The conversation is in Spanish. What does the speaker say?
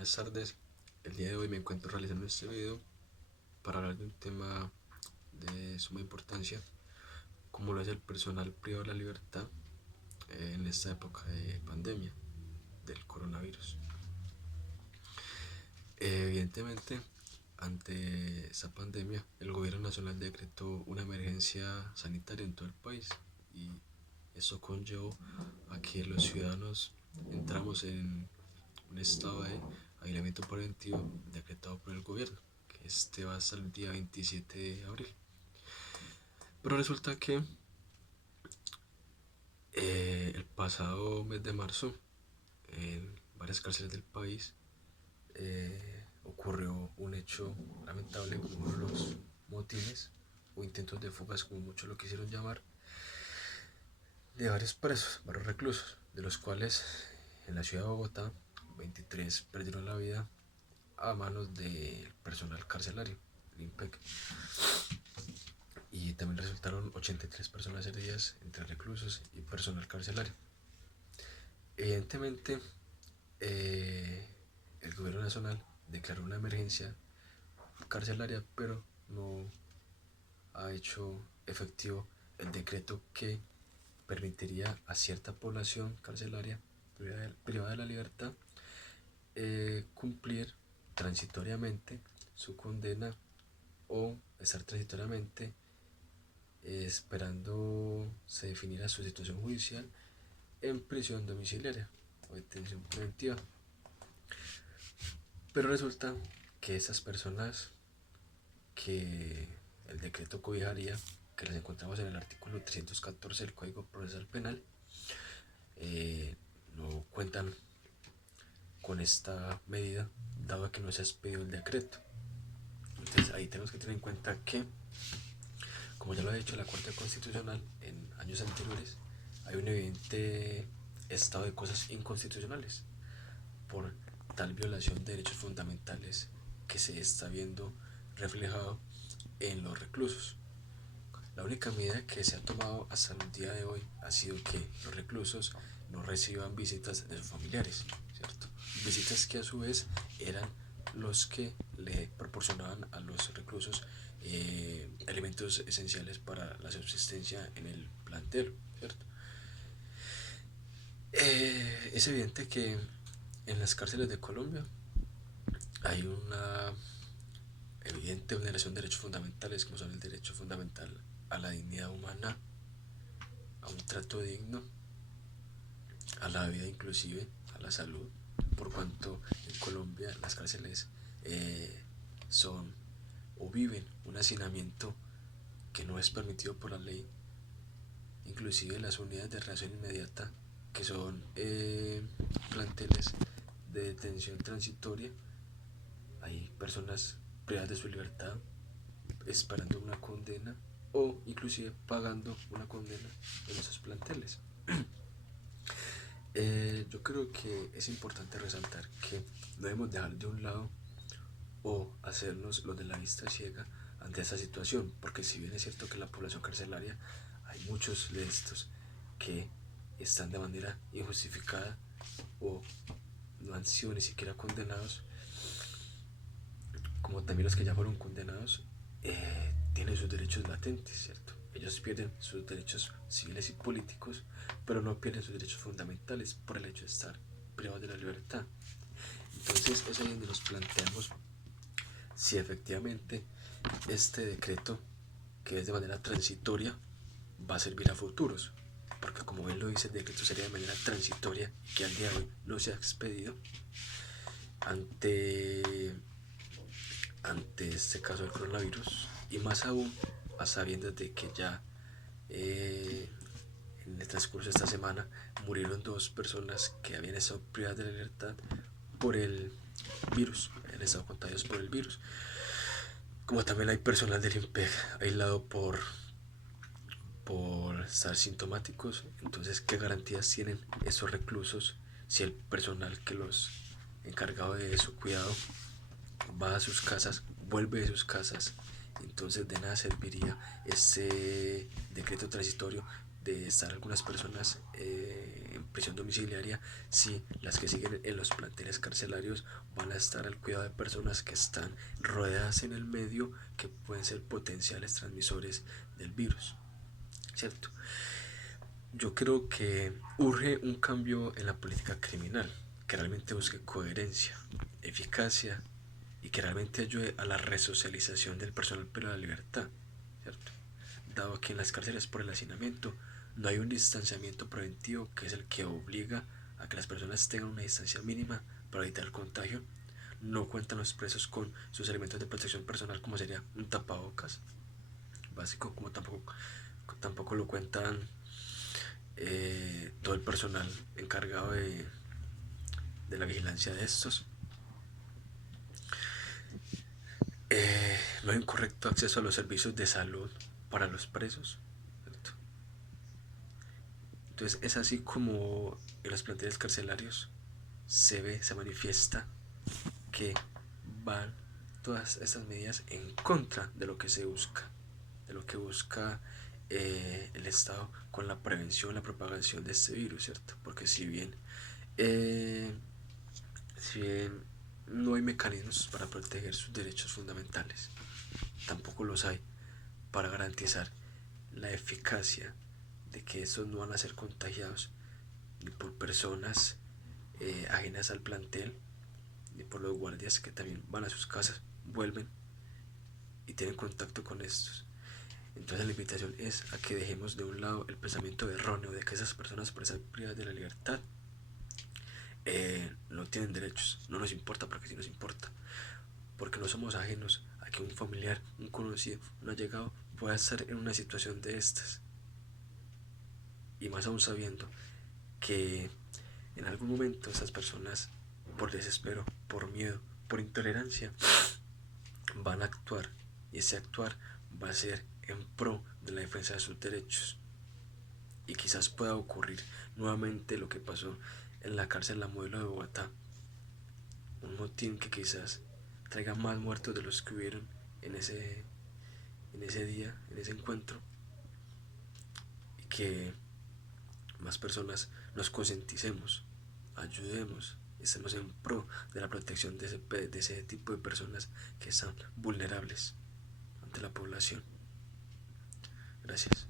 Buenas tardes, el día de hoy me encuentro realizando este video para hablar de un tema de suma importancia, como lo es el personal privado de la libertad en esta época de pandemia del coronavirus. Evidentemente, ante esta pandemia, el gobierno nacional decretó una emergencia sanitaria en todo el país y eso conllevó a que los ciudadanos entramos en un estado de aislamiento preventivo decretado por el gobierno, que este va hasta el día 27 de abril. Pero resulta que el pasado mes de marzo, en varias cárceles del país, ocurrió un hecho lamentable como uno de los motines o intentos de fugas, como muchos lo quisieron llamar, de varios presos, varios reclusos, de los cuales en la ciudad de Bogotá 23 perdieron la vida a manos del personal carcelario, el IMPEC, y también resultaron 83 personas heridas entre reclusos y personal carcelario. Evidentemente, el gobierno nacional declaró una emergencia carcelaria, pero no ha hecho efectivo el decreto que permitiría a cierta población carcelaria privada de la libertad cumplir transitoriamente su condena o estar transitoriamente esperando se definiera su situación judicial en prisión domiciliaria o detención preventiva. Pero resulta que esas personas que el decreto cobijaría, que las encontramos en el artículo 314 del Código Procesal Penal, no cuentan con esta medida, dado que no se ha expedido el decreto. Entonces ahí tenemos que tener en cuenta que, como ya lo ha dicho la Corte Constitucional en años anteriores, hay un evidente estado de cosas inconstitucionales por tal violación de derechos fundamentales que se está viendo reflejado en los reclusos. La única medida que se ha tomado hasta el día de hoy ha sido que los reclusos no reciban visitas de sus familiares, ¿cierto? Visitas que a su vez eran los que le proporcionaban a los reclusos elementos esenciales para la subsistencia en el plantel, ¿cierto? Es evidente que en las cárceles de Colombia hay una evidente vulneración de derechos fundamentales, como son el derecho fundamental a la dignidad humana, a un trato digno, a la vida inclusive, a la salud, por cuanto en Colombia las cárceles son o viven un hacinamiento que no es permitido por la ley, inclusive las unidades de reacción inmediata, que son planteles de detención transitoria. Hay personas privadas de su libertad esperando una condena o inclusive pagando una condena en esos planteles. Yo creo que es importante resaltar que no debemos dejar de un lado o hacernos los de la vista ciega ante esta situación, porque si bien es cierto que en la población carcelaria hay muchos de estos que están de manera injustificada o no han sido ni siquiera condenados, como también los que ya fueron condenados tienen sus derechos latentes, ¿cierto? Ellos pierden sus derechos civiles y políticos, pero no pierden sus derechos fundamentales por el hecho de estar privados de la libertad. Entonces es ahí donde nos planteamos si efectivamente este decreto, que es de manera transitoria, va a servir a futuros, porque como bien lo dice, el decreto sería de manera transitoria y que al día de hoy no se ha expedido ante este caso del coronavirus, y más aún a sabiendas de que ya en el transcurso de esta semana murieron dos personas que habían estado privadas de la libertad por el virus, habían estado contagiados por el virus. Como también hay personal del IMPEC aislado por estar sintomáticos. Entonces, ¿qué garantías tienen esos reclusos si el personal que los encargado de su cuidado va a sus casas, vuelve de sus casas? Entonces de nada serviría este decreto transitorio de estar algunas personas en prisión domiciliaria, si las que siguen en los planteles carcelarios van a estar al cuidado de personas que están rodeadas en el medio, que pueden ser potenciales transmisores del virus, ¿cierto? Yo creo que urge un cambio en la política criminal, que realmente busque coherencia, eficacia y que realmente ayude a la resocialización del personal pero a la libertad, ¿cierto? Dado que en las cárceles por el hacinamiento no hay un distanciamiento preventivo, que es el que obliga a que las personas tengan una distancia mínima para evitar el contagio, no cuentan los presos con sus elementos de protección personal, como sería un tapabocas básico, como tampoco lo cuentan todo el personal encargado de la vigilancia de estos. No hay un correcto acceso a los servicios de salud para los presos, ¿cierto? Entonces es así como en los planteles carcelarios se manifiesta que van todas estas medidas en contra de lo que se busca, de lo que busca el Estado con la prevención, la propagación de este virus, ¿cierto? Porque eh, si bien no hay mecanismos para proteger sus derechos fundamentales, tampoco los hay para garantizar la eficacia de que estos no van a ser contagiados ni por personas ajenas al plantel, ni por los guardias que también van a sus casas, vuelven y tienen contacto con estos. Entonces la invitación es a que dejemos de un lado el pensamiento erróneo de que esas personas por estar privadas de la libertad no tienen derechos. No nos importa, porque sí nos importa, porque no somos ajenos a que un familiar, un conocido, un allegado pueda estar en una situación de estas, y más aún sabiendo que en algún momento esas personas, por desespero, por miedo, por intolerancia, van a actuar, y ese actuar va a ser en pro de la defensa de sus derechos. Y quizás pueda ocurrir nuevamente lo que pasó en la cárcel La Modelo de Bogotá, un motín que quizás traiga más muertos de los que hubieron en ese día, en ese encuentro, y que más personas nos concienticemos, ayudemos, estemos en pro de la protección de ese tipo de personas que están vulnerables ante la población. Gracias.